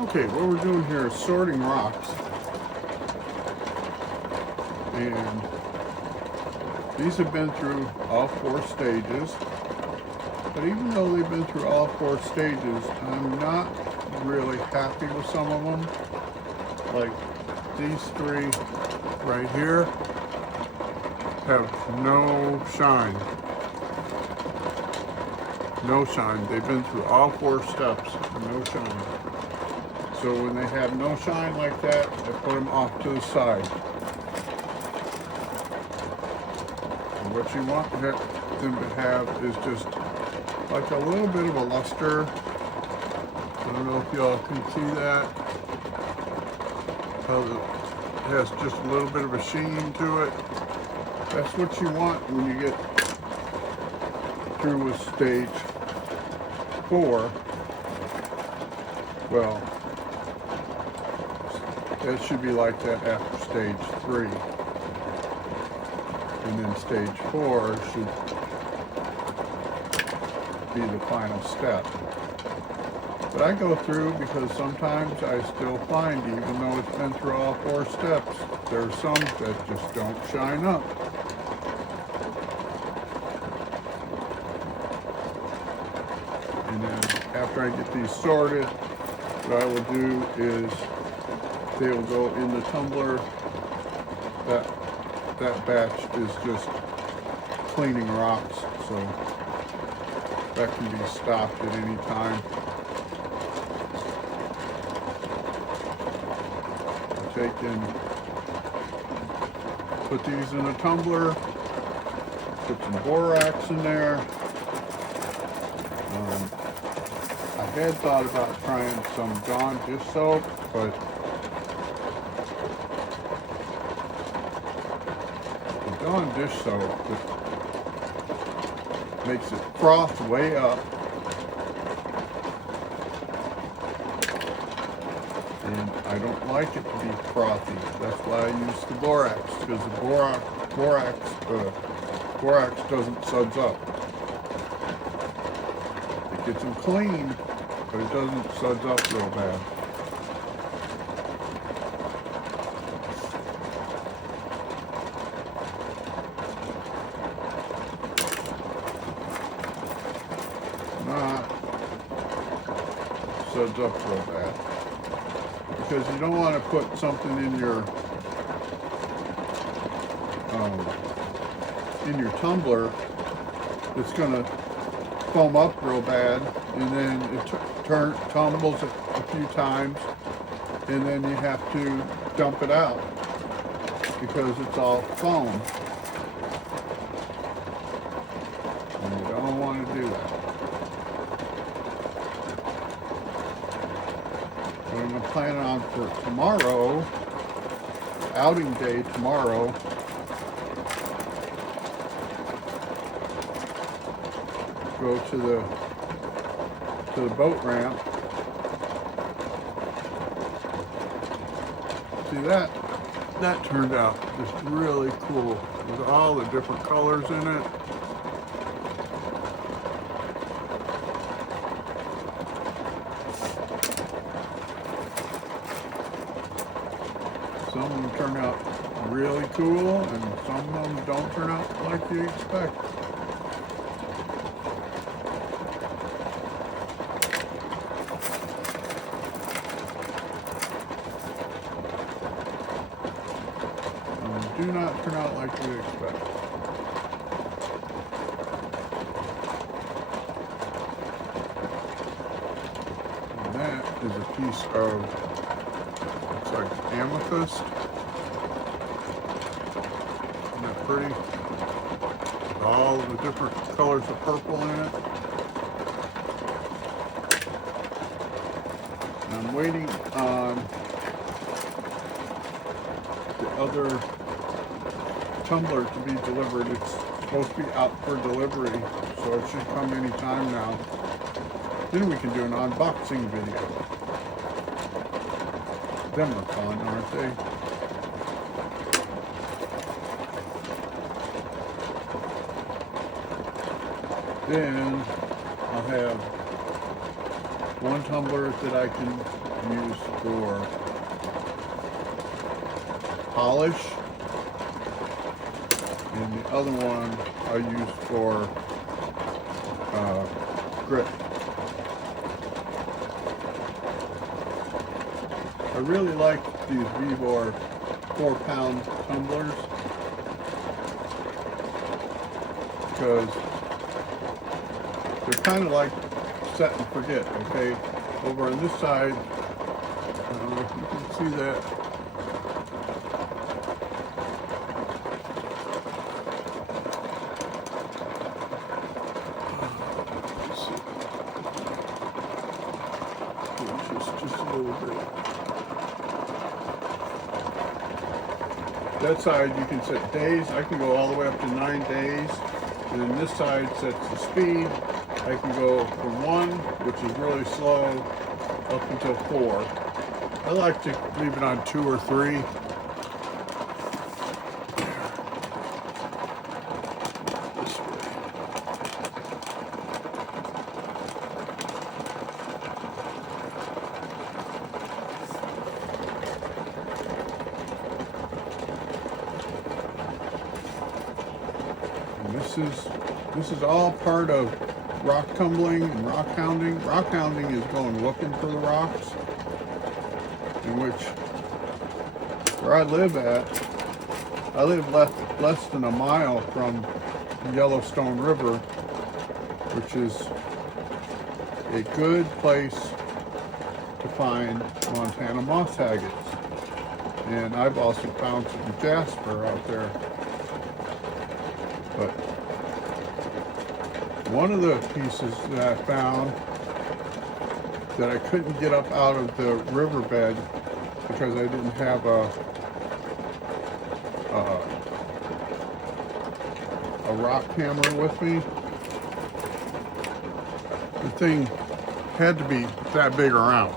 Okay, what we're doing here is sorting rocks. And these have been through all 4 stages. But even though they've been through all 4 stages, I'm not really happy with some of them. Like these 3 right here have no shine. No shine. They've been through all 4 steps and no shine. So when they have no shine like that, I put them off to the side. And what you want them to have is just like a little bit of a luster. I don't know if y'all can see that. It has just a little bit of a sheen to it. That's what you want when you get through with stage 4. Well, it should be like that after stage 3. And then stage 4 should be the final step. But I go through because sometimes I still find, even though it's been through all 4 steps, there's some that just don't shine up. And then after I get these sorted, what I will do is they will go in the tumbler. That batch is just cleaning rocks, so that can be stopped at any time. I take and put these in a tumbler, put some borax in there. I had thought about trying some Dawn dish soap, but the Dawn dish soap makes it froth way up, and I don't like it to be frothy. That's why I use the borax, because the borax doesn't suds up. It gets them clean, but it doesn't suds up real bad. Not suds up real bad. Because you don't want to put something in your tumbler that's going to foam up real bad, and then it tumbles a few times, and then you have to dump it out because it's all foam. And you don't want to do that. What I'm planning on for tomorrow, outing day tomorrow, go to the boat ramp. See that? That turned out just really cool with all the different colors in it. Some of them turn out really cool, and some of them don't turn out like you expect. Do not turn out like you expect. And that is a piece of, looks like amethyst. Isn't that pretty? With all the different colors of purple in it. And I'm waiting on the other tumbler to be delivered. It's supposed to be out for delivery, so it should come any time now. Then we can do an unboxing video. Them are fun, aren't they? Then I'll have one tumbler that I can use for polish, and the other one I use for grip. I really like these Vevor 4-pound tumblers because they're kind of like set and forget. Okay, over on this side, I don't know if you can see that. Let's see. Just a little bit. That side you can set days. I can go all the way up to 9 days. And then this side sets the speed. I can go from 1, which is really slow, up until 4. I like to leave it on 2 or 3. This way. This is all part of rock tumbling and rock hounding. Rock hounding is going looking for the rocks, in which where I live less than a mile from the Yellowstone River, which is a good place to find Montana moss agates. And I've also found some jasper out there. But one of the pieces that I found that I couldn't get up out of the riverbed because I didn't have a rock hammer with me. The thing had to be that big around,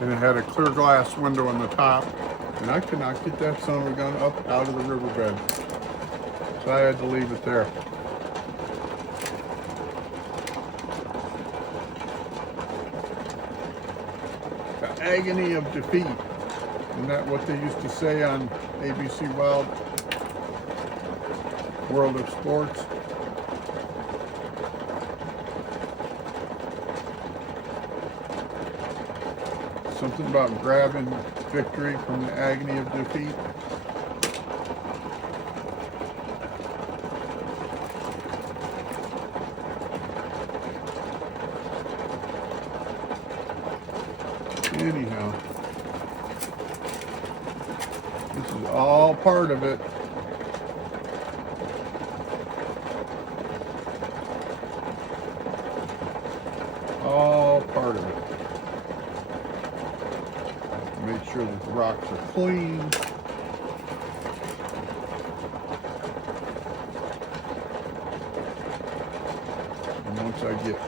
and it had a clear glass window on the top, and I could not get that son of a gun up out of the riverbed, so I had to leave it there. The agony of defeat. Isn't that what they used to say on ABC Wild World of Sports? Something about grabbing victory from the agony of defeat. Anyhow, this is all part of it. All part of it. Make sure that the rocks are clean. And once I get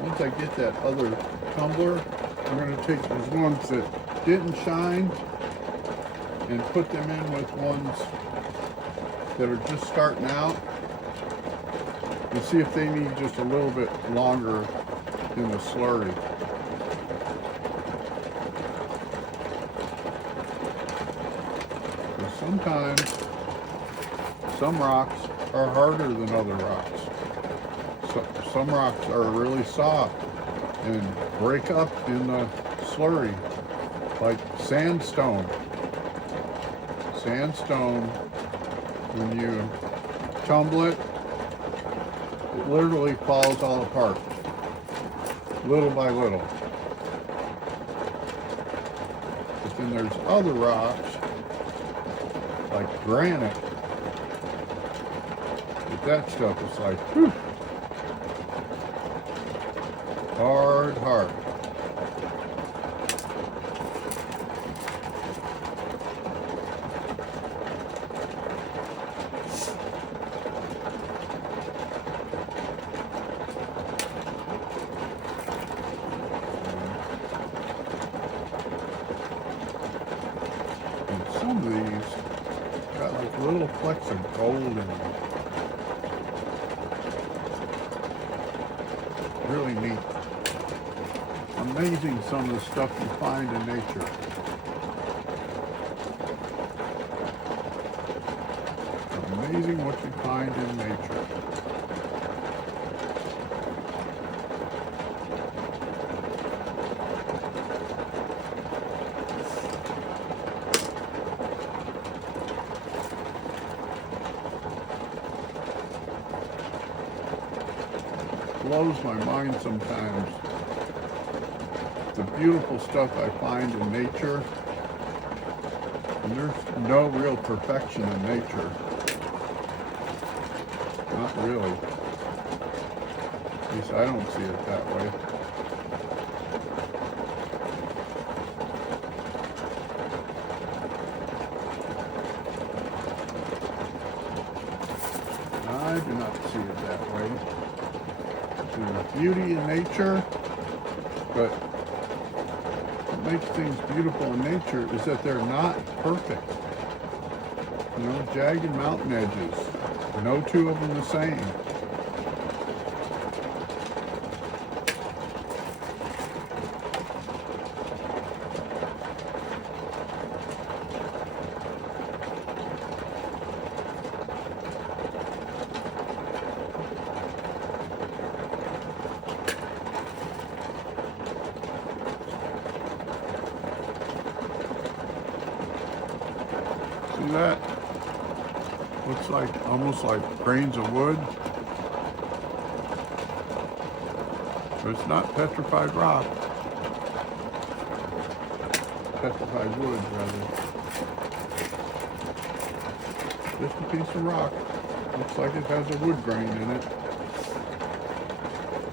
once I get that other tumbler, I'm going to take those ones that didn't shine and put them in with ones that are just starting out and see if they need just a little bit longer in the slurry. Because sometimes some rocks are harder than other rocks. Some rocks are really soft and break up in the slurry, like sandstone. Sandstone, when you tumble it, it literally falls all apart, little by little. But then there's other rocks, like granite, that stuff is like, whew, hard. some of these got like little flecks of gold in them. Really neat. Amazing some of the stuff you find in nature. Amazing what you find in nature. Blows my mind sometimes. The beautiful stuff I find in nature, and there's no real perfection in nature. Not really. At least I don't see it that way. I do not see it that way. There's beauty in nature, but what makes things beautiful in nature is that they're not perfect. You know, jagged mountain edges, no two of them the same. See that? Looks like almost like grains of wood. But it's not petrified rock. Petrified wood, rather. Just a piece of rock. Looks like it has a wood grain in it.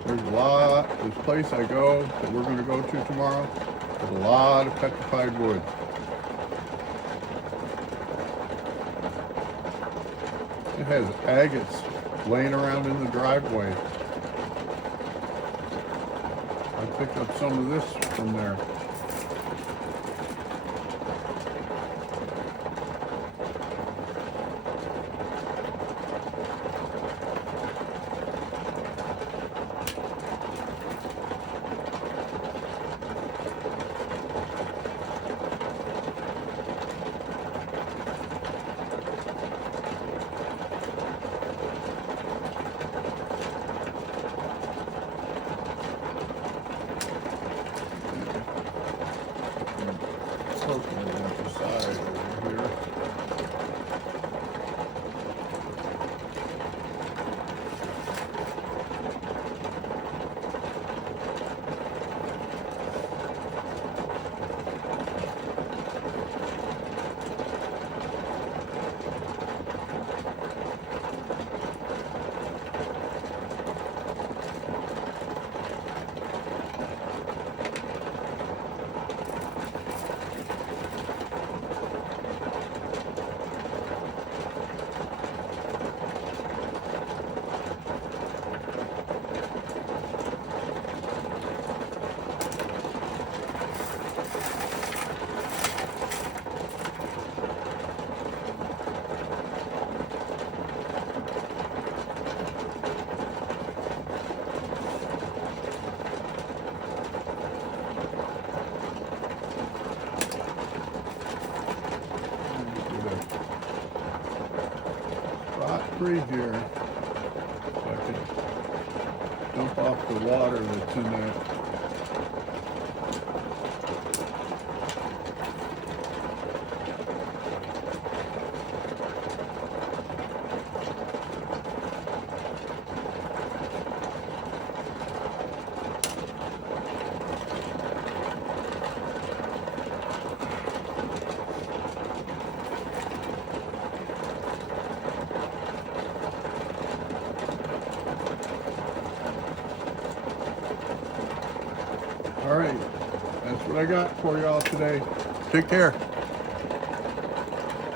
There's a lot, this place I go, that we're going to go to tomorrow, there's a lot of petrified wood. It has agates laying around in the driveway. I picked up some of this from there. Poking it into the side over here. Free here, so I can dump off the water that's in there. All right, that's what I got for y'all today. Take care.